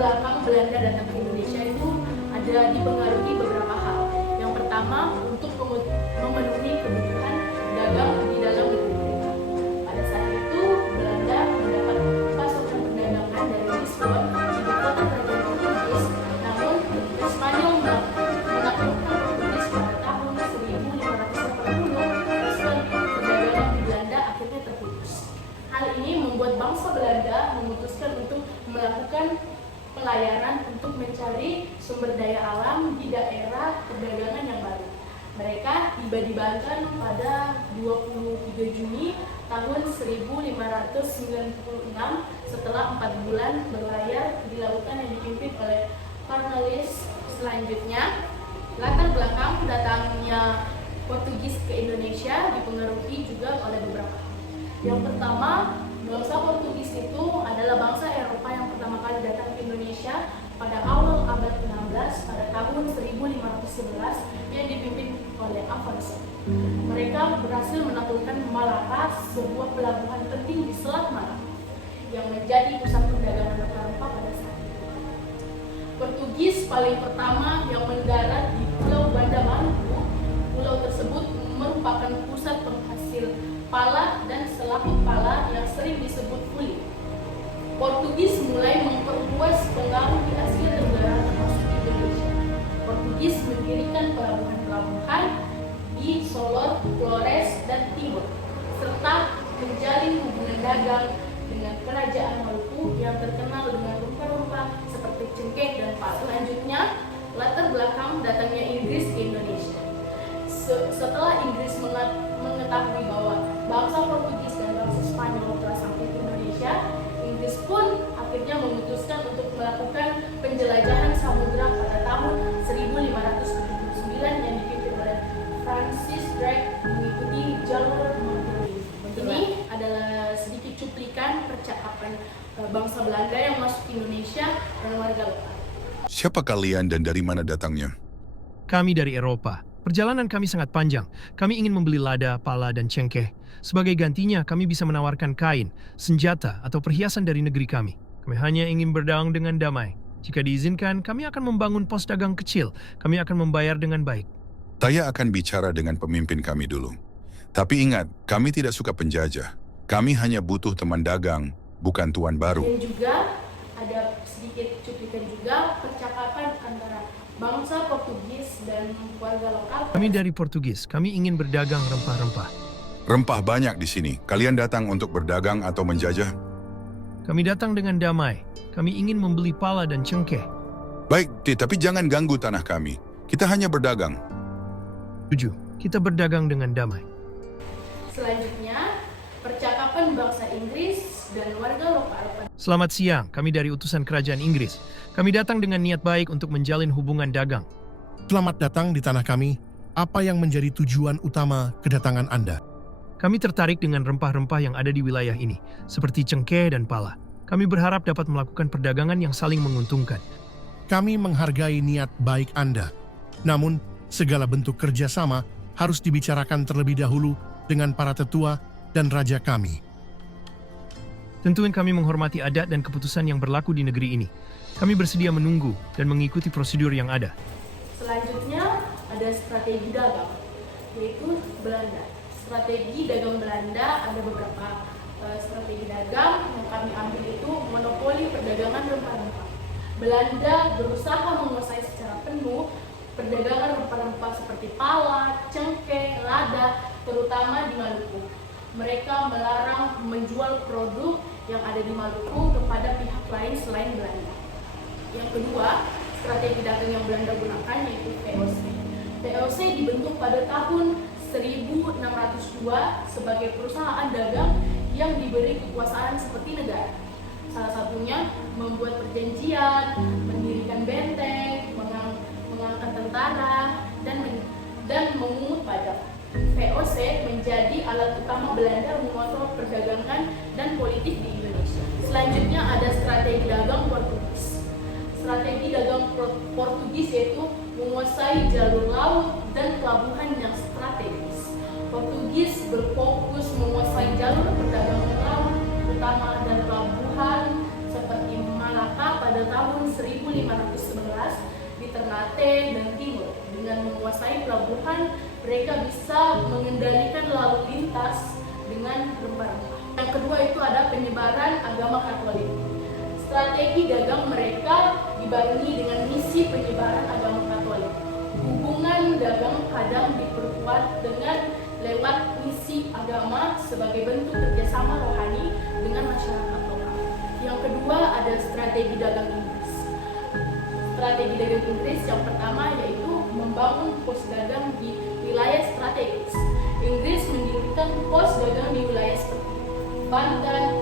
belakang Belanda datang ke Indonesia itu ada dipengaruhi beberapa hal. Yang pertama, untuk memenuhi kebutuhan dagang di dalam negeri mereka. Pada saat itu, Belanda mendapat pasokan perdagangan dari Lisbon, ibu kota kerajaan Portugis. Namun, Spanyol menaklukkan Portugis pada tahun 1580, terus perdagangan di Belanda akhirnya terputus. Hal ini membuat bangsa Belanda memutuskan untuk melakukan pelayaran untuk mencari sumber daya alam di daerah perdagangan yang baru. Mereka tiba di Banten pada 23 Juni tahun 1596 setelah 4 bulan berlayar di lautan yang dipimpin oleh Cornelis. Selanjutnya, latar belakang datangnya Portugis ke Indonesia dipengaruhi juga oleh beberapa hal. Yang pertama, bangsa Portugis itu adalah bangsa Eropa yang pertama kali datang ke Indonesia pada awal abad 16 pada tahun 1511 yang dipimpin oleh Afonso. Mereka berhasil menaklukkan Malaka, sebuah pelabuhan penting di Selat Malaka yang menjadi pusat perdagangan rempah-rempah pada saat itu. Portugis paling pertama yang mendarat di Pulau Banda Maluku. Pulau tersebut merupakan pusat penghasil pala dan selaput pala yang sering disebut kulit. Portugis mulai memperluas pengaruh di Asia Tenggara termasuk Indonesia. Portugis mendirikan pelabuhan-pelabuhan di Solor, Flores, dan Timor, serta menjalin hubungan dagang dengan kerajaan Maluku yang terkenal dengan rempah-rempah seperti cengkeh dan pala. Selanjutnya, latar belakang datangnya Inggris ke Indonesia. Setelah Inggris mengetahui bahwa bangsa Portugis dan bangsa Spanyol telah sampai ke Indonesia, Inggris pun akhirnya memutuskan untuk melakukan penjelajahan samudra pada tahun 1579 yang dipimpin oleh Francis Drake mengikuti jalur Mandalay. Ini adalah sedikit cuplikan percakapan bangsa Belanda yang masuk ke Indonesia dan warga lokal. Siapa kalian dan dari mana datangnya? Kami dari Eropa. Perjalanan kami sangat panjang. Kami ingin membeli lada, pala, dan cengkeh. Sebagai gantinya, kami bisa menawarkan kain, senjata, atau perhiasan dari negeri kami. Kami hanya ingin berdagang dengan damai. Jika diizinkan, kami akan membangun pos dagang kecil. Kami akan membayar dengan baik. Saya akan bicara dengan pemimpin kami dulu. Tapi ingat, kami tidak suka penjajah. Kami hanya butuh teman dagang, bukan tuan baru. Dan juga ada sedikit cuplikan juga percakapan antara bangsa Portugis dan warga lokal. Kami dari Portugis. Kami ingin berdagang rempah-rempah. Rempah banyak di sini. Kalian datang untuk berdagang atau menjajah? Kami datang dengan damai. Kami ingin membeli pala dan cengkeh. Baik, tapi jangan ganggu tanah kami. Kita hanya berdagang. 7. Kita berdagang dengan damai. Selanjutnya, percakapan bangsa Inggris dan warga lokal. Selamat siang, kami dari utusan kerajaan Inggris. Kami datang dengan niat baik untuk menjalin hubungan dagang. Selamat datang di tanah kami. Apa yang menjadi tujuan utama kedatangan Anda? Kami tertarik dengan rempah-rempah yang ada di wilayah ini, seperti cengkeh dan pala. Kami berharap dapat melakukan perdagangan yang saling menguntungkan. Kami menghargai niat baik Anda. Namun, segala bentuk kerjasama harus dibicarakan terlebih dahulu dengan para tetua dan raja kami. Tentunya kami menghormati adat dan keputusan yang berlaku di negeri ini. Kami bersedia menunggu dan mengikuti prosedur yang ada. Selanjutnya ada strategi dagang, yaitu Belanda. Strategi dagang Belanda ada beberapa strategi dagang yang kami ambil itu monopoli perdagangan rempah-rempah. Belanda berusaha menguasai secara penuh perdagangan rempah-rempah seperti pala, cengkeh, lada, terutama di Maluku. Mereka melarang menjual produk yang ada di Maluku kepada pihak lain selain Belanda. Yang kedua, strategi dagang yang Belanda gunakan yaitu VOC. VOC dibentuk pada tahun 1602 sebagai perusahaan dagang yang diberi kekuasaan seperti negara. Salah satunya membuat perjanjian, mendirikan benteng, mengangkat tentara, dan memungut pajak. VOC menjadi alat utama Belanda mengontrol perdagangan dan politik di Indonesia. Selanjutnya ada strategi dagang Portugis. Strategi dagang Portugis yaitu menguasai jalur laut dan pelabuhan yang strategis. Portugis berfokus menguasai jalur perdagangan laut utama dan pelabuhan seperti Malaka pada tahun 1511 di Ternate dan Timur. Dengan menguasai pelabuhan, mereka bisa mengendalikan lalu lintas dengan rempah-rempah. Yang kedua itu ada penyebaran agama Katolik. Strategi dagang mereka dibarengi dengan misi penyebaran agama Katolik. Hubungan dagang kadang diperkuat dengan lewat misi agama sebagai bentuk kerjasama rohani dengan masyarakat lokal. Yang kedua ada strategi dagang Inggris. Strategi dagang Inggris yang pertama yaitu membangun pos dagang di wilayah strategis. Inggris mendirikan pos dagang di wilayah seperti pantai,